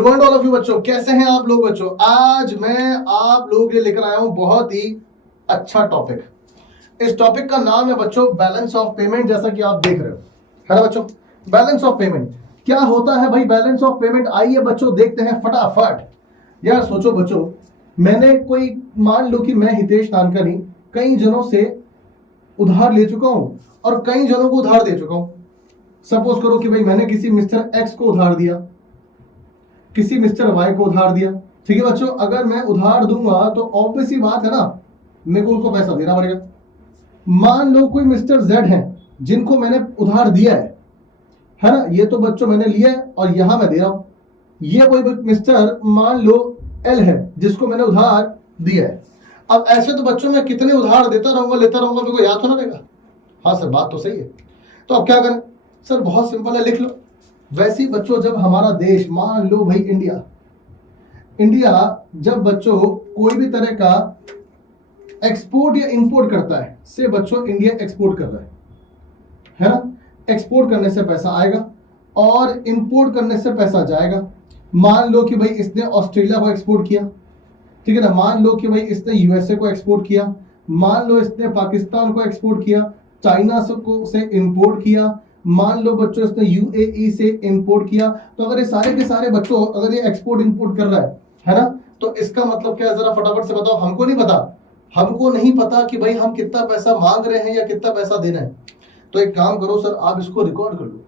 Good morning all of you बच्चों, कैसे हैं आप लोग बच्चों। आज मैं आप लोगों के लिए लेकर आया हूं बहुत ही अच्छा टॉपिक। इस टॉपिक का नाम है बच्चों बैलेंस ऑफ पेमेंट। जैसा कि आप देख रहे हो है ना बच्चों, बैलेंस ऑफ पेमेंट क्या होता है भाई। बैलेंस ऑफ पेमेंट आइए बच्चों देखते हैं फटाफट। यार सोचो बच्चों, मैंने कोई मान लो कि मैं हितेश नानकनी कई जनों से उधार ले चुका हूं और कई जनों को उधार दे चुका हूं। सपोज करो कि भाई मैंने किसी मिस्टर एक्स को उधार दिया, किसी मिस्टर वाई को उधार दिया। ठीक है बच्चों, अगर मैं उधार दूंगा तो ऑब्वियस ही बात है ना, मेरे को उनको पैसा देना पड़ेगा। मान लो कोई मिस्टर जेड है जिनको मैंने उधार दिया है ना, ये तो बच्चों मैंने लिया है और यहां मैं दे रहा हूं। ये कोई मिस्टर मान लो एल है जिसको मैंने उधार दिया है। अब ऐसे तो बच्चों मैं कितने उधार देता रहूंगा, लेता रहूंगा, मेरे को याद तो ना रहेगा। हाँ सर बात तो सही है। तो अब क्या करें सर, बहुत सिंपल है, लिख लो। वैसे ही बच्चों जब हमारा देश, मान लो भाई इंडिया जब बच्चों कोई भी तरह का एक्सपोर्ट या इंपोर्ट करता है, से बच्चों इंडिया एक्सपोर्ट कर रहा है ना। एक्सपोर्ट करने से पैसा आएगा और इंपोर्ट करने से पैसा जाएगा। मान लो कि भाई इसने ऑस्ट्रेलिया को एक्सपोर्ट किया, ठीक है ना। मान लो कि भाई इसने यूएसए को एक्सपोर्ट किया, मान लो इसने पाकिस्तान को एक्सपोर्ट किया, चाइना से इंपोर्ट किया, मान लो बच्चों इसने यूएई से इंपोर्ट किया। तो अगर ये सारे के सारे बच्चों अगर ये एक्सपोर्ट इंपोर्ट कर रहा है ना, तो इसका मतलब क्या है, जरा फटाफट से बताओ। हमको नहीं पता कि भाई हम कितना पैसा मांग रहे हैं या कितना पैसा देना है। तो एक काम करो सर, आप इसको रिकॉर्ड कर लो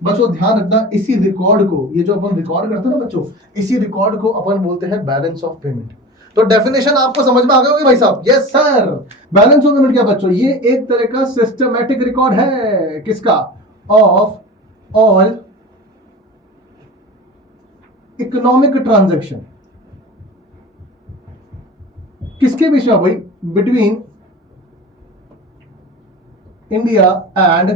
बच्चों। ध्यान रखना, इसी रिकॉर्ड को, ये जो अपन रिकॉर्ड करते हैं ना बच्चों, इसी रिकॉर्ड को अपन बोलते हैं बैलेंस ऑफ पेमेंट। तो डेफिनेशन आपको समझ में आ गई होगी भाई साहब। Yes sir, balance of payment क्या बच्चों, ये एक तरह का सिस्टमैटिक रिकॉर्ड है। किसका? Of all economic transaction. किसके बीच में भाई? Between India and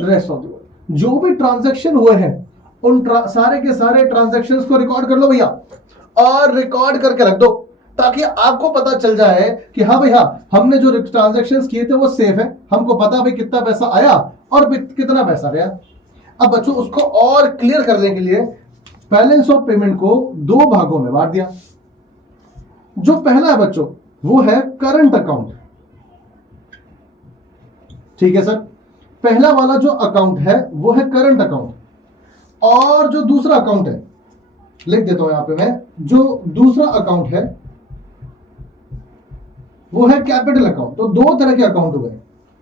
rest of the world. जो भी ट्रांजैक्शन हुए हैं उन सारे के सारे ट्रांजैक्शंस को रिकॉर्ड कर लो भैया, और रिकॉर्ड करके रख दो, ताकि आपको पता चल जाए कि हाँ भाई हाँ, हमने जो ट्रांजैक्शंस किए थे वो सेफ है। हमको पता भाई कितना पैसा आया और कितना पैसा गया। अब बच्चों उसको और क्लियर करने के लिए बैलेंस ऑफ पेमेंट को दो भागों में बांट दिया। जो पहला है बच्चों वो है करंट अकाउंट। ठीक है सर, पहला वाला जो अकाउंट है वो है करंट अकाउंट, और जो दूसरा अकाउंट है, लिख देता हूं यहां पे मैं, जो दूसरा अकाउंट है वो है कैपिटल अकाउंट। तो दो तरह के अकाउंट हुए।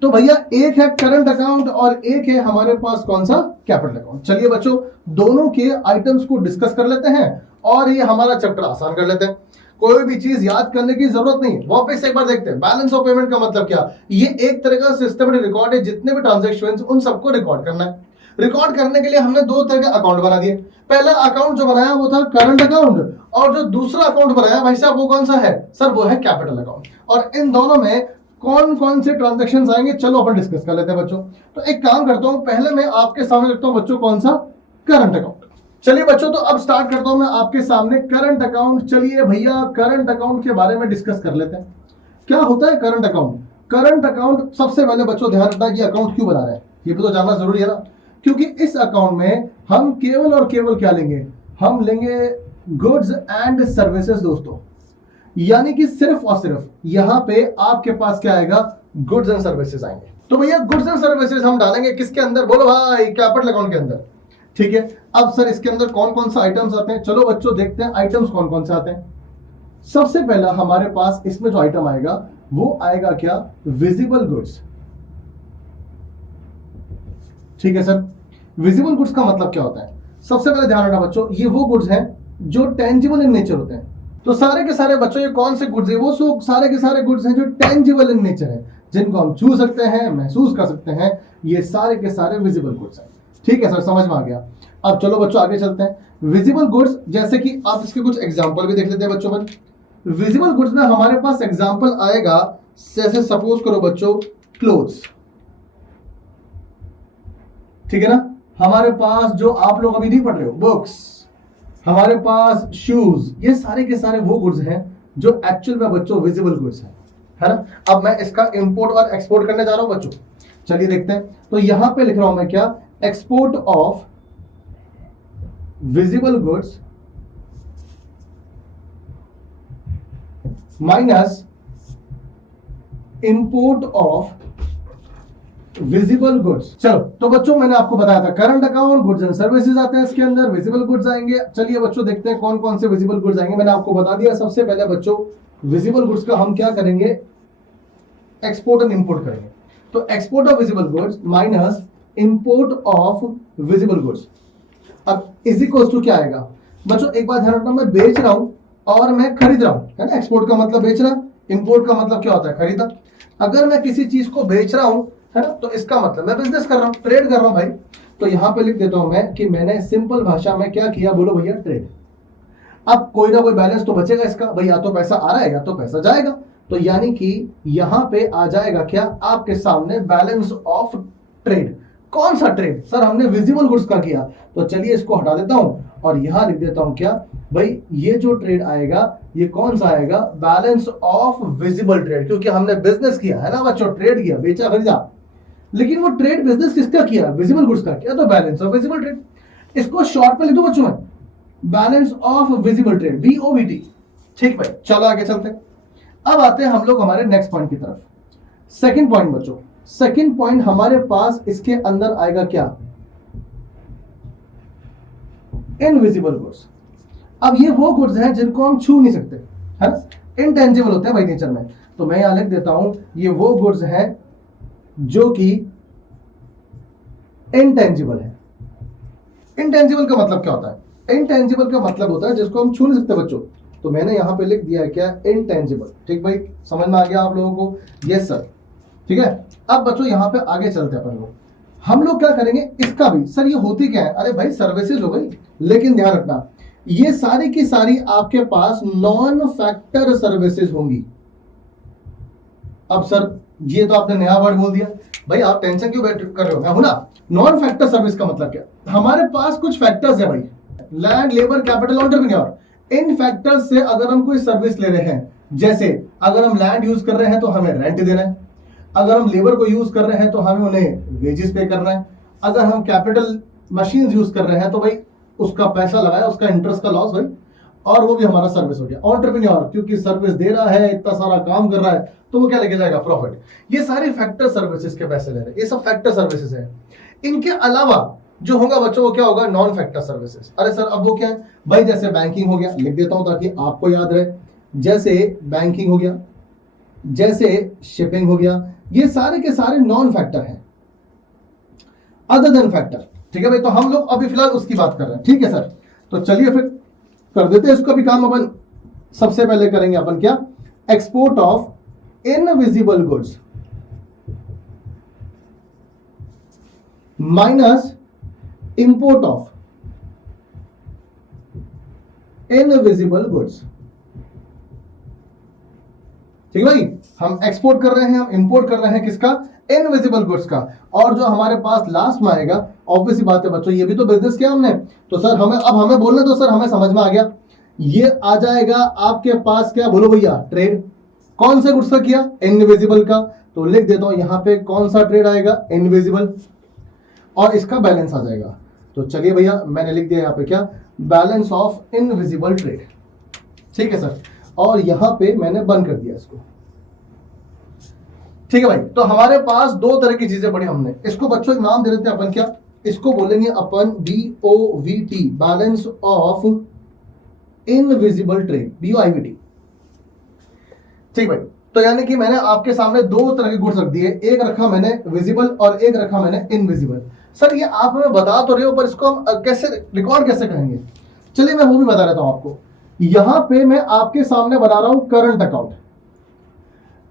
तो भैया एक है करंट अकाउंट और एक है हमारे पास कौन सा? Capital account. चलिए बच्चों दोनों के आइटम्स को डिस्कस कर लेते हैं और ये हमारा चैप्टर आसान कर लेते हैं। कोई भी चीज याद करने की जरूरत नहीं है। वापस एक बार देखते हैं बैलेंस ऑफ पेमेंट का मतलब क्या। ये एक तरह का सिस्टमेटिक रिकॉर्ड है, जितने भी ट्रांजैक्शंस उन सबको रिकॉर्ड करना है। रिकॉर्ड करने के लिए हमने दो तरह के अकाउंट बना दिए। पहला अकाउंट जो बनाया वो था करंट अकाउंट, और जो दूसरा अकाउंट बनाया भाई साहब वो कौन सा है सर? वो है कैपिटल अकाउंट। और इन दोनों में कौन कौन से ट्रांजैक्शंस आएंगे, चलो अपन डिस्कस कर लेते हैं बच्चों। तो एक काम करता हूं, पहले मैं आपके सामने रखता हूं बच्चों कौन सा? Current account. चलिए बच्चों, तो अब स्टार्ट करता हूं मैं आपके सामने करंट अकाउंट। चलिए भैया करंट अकाउंट के बारे में डिस्कस कर लेते हैं। क्या होता है करंट अकाउंट? करंट अकाउंट सबसे पहले बच्चों ध्यान रखना कि अकाउंट क्यों बना रहे हैं, ये भी तो जानना जरूरी है ना। क्योंकि इस अकाउंट में हम केवल और केवल क्या लेंगे? हम लेंगे गुड्स एंड सर्विसेज दोस्तों। यानी कि सिर्फ और सिर्फ यहां पे आपके पास क्या आएगा? गुड्स एंड सर्विसेज आएंगे। तो भैया गुड्स एंड सर्विसेज हम डालेंगे किसके अंदर? बोलो भाई, कैपिटल अकाउंट के अंदर। ठीक है, अब सर इसके अंदर कौन कौन सा आइटम्स आते हैं? चलो बच्चों देखते हैं आइटम्स कौन कौन से आते हैं। सबसे पहला हमारे पास इसमें जो आइटम आएगा वो आएगा क्या? Visible goods. ठीक है सर, विजिबल गुड्स का मतलब क्या होता है? सबसे पहले ध्यान रखना बच्चों, ये वो गुड्स हैं जो टेंजिबल इन नेचर होते हैं। तो सारे के सारे बच्चों ये कौन से गुड्स है? वो सारे के सारे गुड्स हैं जो टेंजिबल इन नेचर है, जिनको हम छू सकते हैं, महसूस कर सकते हैं। ये सारे के सारे विजिबल गुड्स हैं। ठीक है सर, समझ में आ गया। अब चलो बच्चों आगे चलते हैं। विजिबल गुड्स, जैसे कि आप इसके कुछ एग्जांपल भी देख लेते हैं बच्चों पर। विजिबल गुड्स में हमारे पास एग्जांपल आएगा, जैसे सपोज करो बच्चों क्लोथ्स। ठीक है ना, हमारे पास जो आप लोग अभी नहीं पढ़ रहे हो बुक्स, हमारे पास शूज, ये सारे के सारे वो गुड्स हैं जो एक्चुअल में बच्चों विजिबल गुड्स हैं, है ना। अब मैं इसका इंपोर्ट और एक्सपोर्ट करने जा रहा हूं बच्चों। चलिए देखते हैं। तो यहां पे लिख रहा हूं मैं क्या? Export of visible goods minus import of visible goods. चलो तो बच्चों मैंने आपको बताया था current account, goods and services आते हैं इसके अंदर, विजिबल गुड्स आएंगे। चलिए बच्चों देखते हैं कौन कौन से विजिबल गुड्स आएंगे। मैंने आपको बता दिया सबसे पहले बच्चों विजिबल गुड्स का हम क्या करेंगे, एक्सपोर्ट एंड इंपोर्ट करेंगे। तो export of visible goods minus import of visible goods, अब इज इक्वल टू क्या आएगा बच्चों, एक बात ध्यान रखना, मैं बेच रहा हूं और मैं खरीद रहा हूं, है ना। एक्सपोर्ट का मतलब बेचना, इंपोर्ट का मतलब क्या होता है, खरीदा। अगर मैं किसी चीज को बेच रहा हूं, है ना, तो इसका मतलब मैं बिजनेस कर रहा हूं, ट्रेड कर रहा हूं भाई। तो यहां पे लिख देता हूं मैं कि मैंने सिंपल भाषा में क्या किया, बोलो भैया ट्रेड। अब कोई ना कोई बैलेंस तो बचेगा इसका भाई, या तो पैसा आ रहा है या तो पैसा जाएगा। तो यानी कि यहां पे आ जाएगा क्या आपके सामने, बैलेंस ऑफ ट्रेड। कौन सा ट्रेड सर, हमने विजिबल गुड्स का किया। तो चलिए इसको हटा देता हूं और यहां लिख देता हूं क्या भाई, ये जो ट्रेड आएगा ये कौन सा आएगा, बैलेंस ऑफ विजिबल ट्रेड। क्योंकि हमने बिजनेस किया है ना बच्चों, ट्रेड किया, बेचा खरीदा, लेकिन वो ट्रेड बिजनेस किसका किया, विजिबल गुड्स का किया, तो बैलेंस ऑफ विजिबल ट्रेड। इसको शॉर्ट में लिख दो बच्चों में, balance of visible trade, BOVT। ठीक भाई, चलो आगे चलते हैं। अब आते हैं हम लोग हमारे नेक्स्ट पॉइंट की तरफ। सेकंड पॉइंट बच्चों, सेकंड पॉइंट हमारे पास इसके अंदर आएगा क्या, इनविजिबल गुड्स। अब ये वो गुड्स हैं जिनको हम छू नहीं सकते, है ना, इनटेंजिबल होते हैं भाई नेचर में। तो मैं यहां लिख देता हूं ये वो गुड्स हैं जो कि इनटेंजिबल है। इनटेंजिबल का मतलब क्या होता है, इनटेंजिबल का मतलब होता है जिसको हम छू नहीं सकते बच्चों। तो मैंने यहां पे लिख दिया है क्या, इनटेंजिबल। ठीक भाई, समझ में आ गया आप लोगों को, यस सर। ठीक है, अब बच्चों यहां पे आगे चलते हैं अपन लोग। हम लोग क्या करेंगे, इसका भी सर ये होती क्या है, अरे भाई सर्विसेज हो गई, लेकिन ध्यान रखना ये सारी की सारी आपके पास नॉन फैक्टर सर्विसेज होंगी। अब सर ये तो आपने नया वर्ड बोल दिया भाई, आप टेंशन क्यों कर रहे हो, मैं हूं ना। नॉन फैक्टर सर्विस का मतलब क्या, हमारे पास कुछ फैक्टर्स है भाई, लैंड, लेबर, कैपिटल, एंटरप्रेन्योर। इन फैक्टर्स से अगर हम कोई सर्विस ले रहे हैं, जैसे अगर हम लैंड यूज कर रहे हैं तो हमें रेंट देना है, अगर हम लेबर को यूज कर रहे हैं तो हमें उन्हें वेजेस पे करना है, अगर हम कैपिटल मशीन यूज कर रहे हैं तो भाई उसका पैसा लगाया, उसका इंटरेस्ट का लॉस भाई, और वो भी हमारा सर्विस हो गया। एंटरप्रेन्योर क्योंकि सर्विस दे रहा है, इतना सारा काम कर रहा है, तो वो क्या लेके जाएगा, प्रॉफिट। ये सारे फैक्टर सर्विसेज के पैसे ले रहे हैं, ये सब फैक्टर सर्विसेज है। इनके अलावा जो होगा बच्चों वो क्या होगा, नॉन फैक्टर सर्विसेज। अरे सर अब वो क्या है भाई, जैसे बैंकिंग हो गया, लिख देता हूं ताकि आपको याद रहे, जैसे बैंकिंग हो गया, जैसे शिपिंग हो गया, ये सारे के सारे नॉन फैक्टर हैं, अदर देन फैक्टर। ठीक है भाई, तो हम लोग अभी फिलहाल उसकी बात कर रहे हैं। ठीक है सर, तो चलिए फिर कर देते हैं इसका भी काम। अपन सबसे पहले करेंगे अपन क्या, export of invisible goods minus import of invisible goods. ठीक है भाई, हम एक्सपोर्ट कर रहे हैं, हम इंपोर्ट कर रहे हैं किसका, इनविजिबल गुड्स का। और जो हमारे पास लास्ट में आएगा, ऑब्वियस बात है बच्चों, ये भी तो बिजनेस किया हमने, तो सर हमें अब हमें बोलने दो सर, हमें समझ में आ गया। ये आ जाएगा आपके पास क्या, बोलो भैया ट्रेड। कौन से गुड्स का किया, इनविजिबल का। तो लिख देता हूं यहां पे कौन सा ट्रेड आएगा, इनविजिबल, और इसका बैलेंस आ जाएगा। तो चलिए भैया मैंने लिख दिया यहां पे क्या, बैलेंस ऑफ इनविजिबल ट्रेड। ठीक है सर, और यहां पे मैंने बंद कर दिया इसको। ठीक है भाई, तो हमारे पास दो तरह की चीजें पढ़ी हमने। इसको बच्चों एक नाम दे देते हैं अपन, क्या इसको बोलेंगे अपन, BOVT, balance of invisible trade, BOIVT। ठीक भाई, तो यानी कि मैंने आपके सामने दो तरह के गुड्स रख दिए, एक रखा मैंने विजिबल और एक रखा मैंने इनविजिबल। सर ये आप हमें बता तो रहे हो, पर इसको हम कैसे रिकॉर्ड कैसे करेंगे, चलिए मैं वो भी बता देता हूं आपको। यहां पे मैं आपके सामने बना रहा हूं करंट अकाउंट।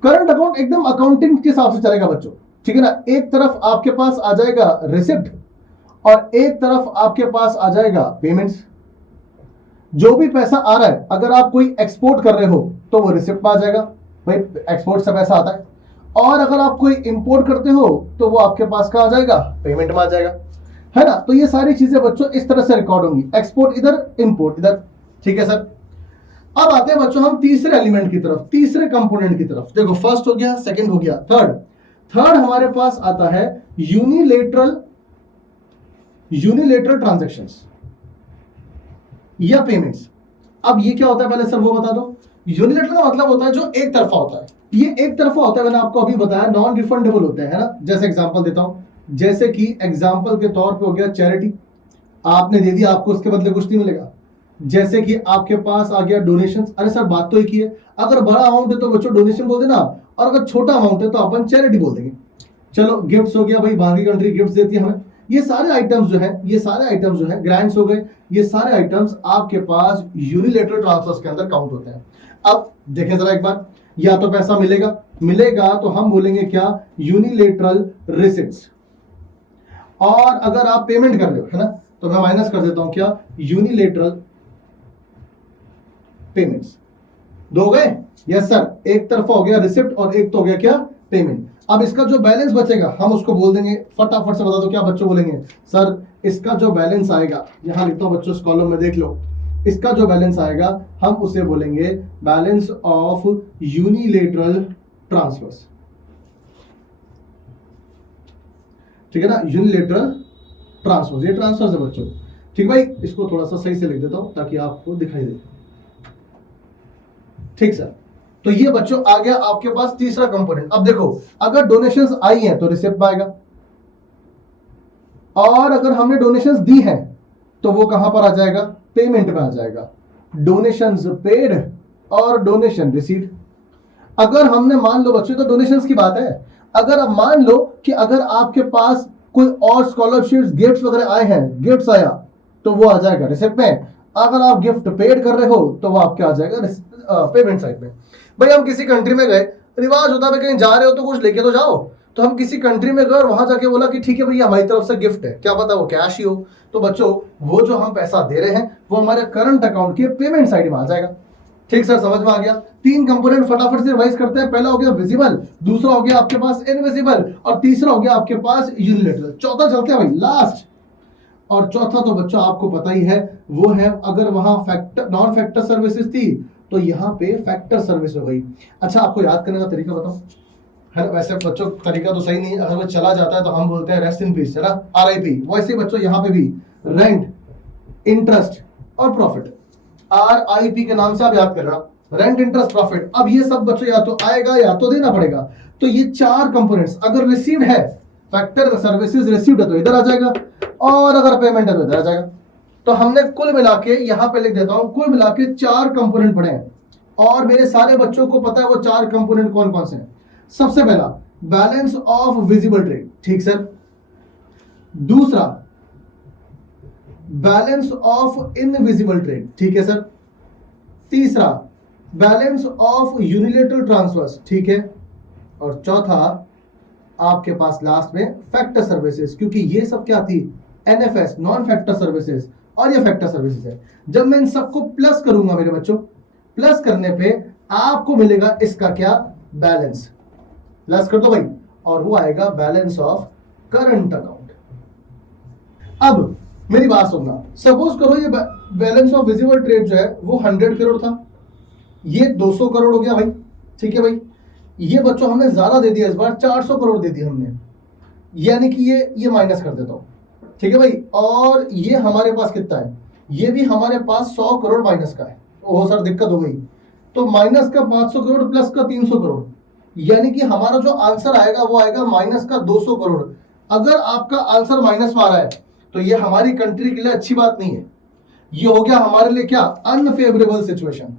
करंट अकाउंट एकदम अकाउंटिंग के हिसाब से चलेगा बच्चों, ठीक है ना। एक तरफ आपके पास आ जाएगा रिसिप्ट और एक तरफ आपके पास आ जाएगा पेमेंट्स। जो भी पैसा आ रहा है, अगर आप कोई एक्सपोर्ट कर रहे हो तो वो रिसिप्ट में आ जाएगा भाई, एक्सपोर्ट से पैसा आता है। और अगर आप कोई इंपोर्ट करते हो तो वो आपके पास का आ जाएगा, पेमेंट में आ जाएगा, है ना। तो ये सारी चीजें बच्चों इस तरह से रिकॉर्ड होंगी, एक्सपोर्ट इधर, इंपोर्ट इधर। ठीक है सर, अब आते हैं बच्चों हम तीसरे एलिमेंट की तरफ, तीसरे कंपोनेंट की तरफ। देखो फर्स्ट हो गया, सेकंड हो गया, थर्ड हमारे पास आता है यूनिलेटरल ट्रांजैक्शंस या पेमेंट्स। अब ये क्या होता है पहले सर वो बता दो। यूनिलेटरल का मतलब होता है जो एक तरफा होता है। ये एक तरफा होता है, मैंने आपको अभी बताया, नॉन रिफंडेबल होते हैं, है ना। जैसे एग्जांपल देता हूं, जैसे कि एग्जांपल के तौर पे हो गया चैरिटी, आपने दे दिया, आपको उसके बदले कुछ नहीं मिलेगा। जैसे कि आपके पास आ गया डोनेशन, अरे सर बात तो एक ही है, अगर बड़ा अमाउंट है तो बच्चों डोनेशन बोल देना, और अगर छोटा अमाउंट है तो अपन चैरिटी बोल देंगे। चलो गिफ्ट्स हो गया भाई, बाकी कंट्री गिफ्ट्स देती है हमें। ये सारे आइटम्स जो है, ये सारे आइटम्स जो है, ग्रांट्स हो गए, ये सारे आइटम्स आपके पास यूनिलेटरल ट्रांसफर्स के अंदर काउंट होते हैं। अब देखें जरा एक बार, या तो पैसा मिलेगा तो हम बोलेंगे क्या, यूनिलेटरल रिसिप्ट्स। और अगर आप पेमेंट कर रहे हो, है ना, तो मैं माइनस कर देता हूं क्या, यूनिलेटरल पेमेंट्स। दो गए, यस सर, एक तरफा हो गया रिसिप्ट और एक तो हो गया क्या, पेमेंट। अब इसका जो बैलेंस बचेगा हम उसको बोल देंगे, फटाफट से बता दो क्या बच्चों बोलेंगे, सर इसका जो बैलेंस आएगा, यहां लिखता हूं बच्चों, इस कॉलम में देख लो, इसका जो बैलेंस आएगा हम उसे बोलेंगे बैलेंस ऑफ यूनिलेटरल ट्रांसफर्स। ठीक है ना, यूनिलेटरल ट्रांसफर्स, ये ट्रांसफर्स है बच्चों। ठीक भाई, इसको थोड़ा सा सही से लिख देता हूं ताकि आपको दिखाई दे। ठीक सर, तो ये बच्चों आ गया आपके पास तीसरा कंपोनेंट। अब देखो, अगर डोनेशंस आई हैं तो रिसिप्ट में आएगा, और अगर हमने डोनेशंस दी हैं तो वो कहां पर आ जाएगा, पेमेंट में आ जाएगा। डोनेशंस पेड और डोनेशन रिसीव्ड। अगर हमने मान लो बच्चों, तो डोनेशंस की बात है, अगर अब मान लो कि अगर आपके पास कोई और स्कॉलरशिप्स गिफ्ट्स वगैरह आए हैं, गिफ्ट्स आया तो वो आ जाएगा रिसिप्ट में। अगर आप गिफ्ट पेड कर रहे हो तो वो आपके आ जाएगा पेमेंट साइड में। भाई हम किसी कंट्री में गए, रिवाज होता है कहीं जा रहे हो तो कुछ लेके तो जाओ, तो हम किसी कंट्री में गए और वहां जाके बोला कि ठीक है भैया हमारी तरफ से गिफ्ट है, क्या पता वो कैश ही हो, तो बच्चों वो जो हम पैसा दे रहे हैं वो हमारे करंट अकाउंट के पेमेंट साइड में आ जाएगा। ठीक सर, समझ में आ गया। तीन कंपोनेंट फटाफट से रिवाइज करते हैं। पहला हो गया विजिबल, दूसरा हो गया आपके पास इनविजिबल, और तीसरा हो गया आपके पास यूनिलेटरल। चौथा चलते हैं भाई लास्ट, और चौथा तो बच्चों आपको पता ही है, वो है अगर वहां फैक्टर नॉन फैक्टर सर्विसेज थी तो यहाँ पे फैक्टर सर्विस हो गई। अच्छा, आपको याद करने का तरीका बताओ, है ना। वैसे बच्चों तरीका तो सही नहीं, अगर वो चला जाता है तो हम बोलते हैं रेस्ट इन पीस, है ना, RIP। वैसे बच्चों यहाँ पे भी रेंट, इंटरेस्ट और प्रॉफिट, RIP के नाम से आप याद करना, रेंट, इंटरेस्ट, प्रॉफिट। अब ये सब बच्चों या तो आएगा या तो देना पड़ेगा। तो ये चार कंपोनेंट्स अगर रिसीव्ड है, फैक्टर सर्विसेज रिसीव्ड है तो इधर आ जाएगा, और अगर पेमेंट है तो इधर आ जाएगा। तो हमने कुल मिला के यहां पे लिख देता हूं, कुल मिला के चार कंपोनेंट पढ़े हैं, और मेरे सारे बच्चों को पता है वो चार कंपोनेंट कौन कौन से हैं। सबसे पहला बैलेंस ऑफ विजिबल ट्रेड, ठीक सर। दूसरा बैलेंस ऑफ इनविजिबल ट्रेड, ठीक है सर। तीसरा बैलेंस ऑफ यूनिलेटरल ट्रांसफर्स, ठीक है। और चौथा आपके पास लास्ट में फैक्टर सर्विसेज, क्योंकि ये सब क्या थी, NFS, नॉन फैक्टर सर्विसेज, और ये फैक्टर सर्विसेज है। जब मैं इन सबको प्लस करूंगा मेरे बच्चों, प्लस करने पे आपको मिलेगा इसका क्या, बैलेंस। प्लस कर दो भाई, और वो आएगा बैलेंस ऑफ करंट अकाउंट। अब मेरी बात सुनना, सपोज करो ये बैलेंस ऑफ विजिबल ट्रेड जो है वो 100 करोड़ था, ये 200 करोड़ हो गया भाई। ठीक है भाई, ये बच्चों हमने ज्यादा दे दिया, इस बार 400 करोड़ दे दिया हमने, यानी कि ये माइनस कर देता हूं। ठीक है भाई, और ये हमारे पास कितना है, ये भी हमारे पास 100 करोड़ माइनस का है। ओह सर दिक्कत हो गई, तो माइनस का 500 करोड़ प्लस का 300 करोड़, यानी कि हमारा जो आंसर आएगा वो आएगा माइनस का 200 करोड़। अगर आपका आंसर माइनस में आ रहा है तो ये हमारी कंट्री के लिए अच्छी बात नहीं है, ये हो गया हमारे लिए क्या, अनफेवरेबल सिचुएशन।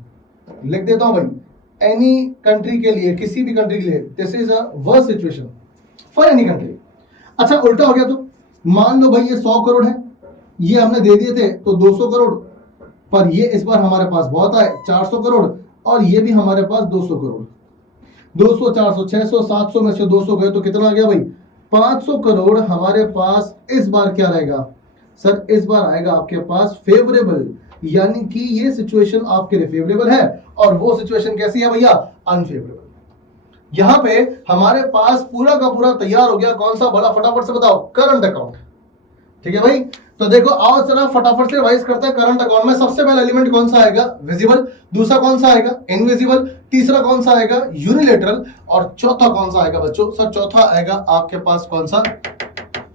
लिख देता हूं भाई, एनी कंट्री के लिए, किसी भी कंट्री के लिए, this is a worst situation for any country. अच्छा उल्टा हो गया तो मान लो भाई ये 100 करोड़ है, ये हमने दे दिए थे तो 200 करोड़, पर ये इस बार हमारे पास बहुत आए 400 करोड़, और ये भी हमारे पास 200 करोड़। 200, 400, 600, 700 में से 200 गए तो कितना आ गया भाई, 500 करोड़ हमारे पास इस बार क्या रहेगा सर, इस बार आएगा आपके पास फेवरेबल, यानी कि ये सिचुएशन आपके लिए फेवरेबल है, और वो सिचुएशन कैसी है भैया, अनफेवरेबल। यहां पे हमारे पास पूरा का पूरा तैयार हो गया, कौन सा बड़ा, फटाफट से बताओ, करंट अकाउंट। ठीक है भाई, तो देखो आओ जरा फटाफट से रिवाइज करते हैं। करंट अकाउंट में सबसे पहला एलिमेंट कौन सा आएगा, विजिबल, दूसरा कौन सा आएगा, इनविजिबल, तीसरा कौन सा आएगा, यूनिलेटरल, और चौथा कौन सा आएगा बच्चों, सर चौथा आएगा आपके पास कौन सा,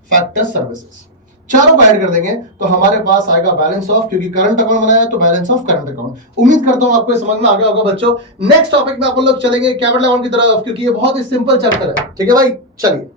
फैक्टर सर्विसेज। चारों को ऐड कर देंगे तो हमारे पास आएगा बैलेंस ऑफ, क्योंकि करंट अकाउंट बनाया तो बैलेंस ऑफ करंट अकाउंट। उम्मीद करता हूं आपको समझ में आ गया होगा बच्चों। नेक्स्ट टॉपिक में अपन लोग चलेंगे कैपिटल अकाउंट की तरफ, क्योंकि ये बहुत ही सिंपल चैप्टर है। ठीक है भाई, चलिए।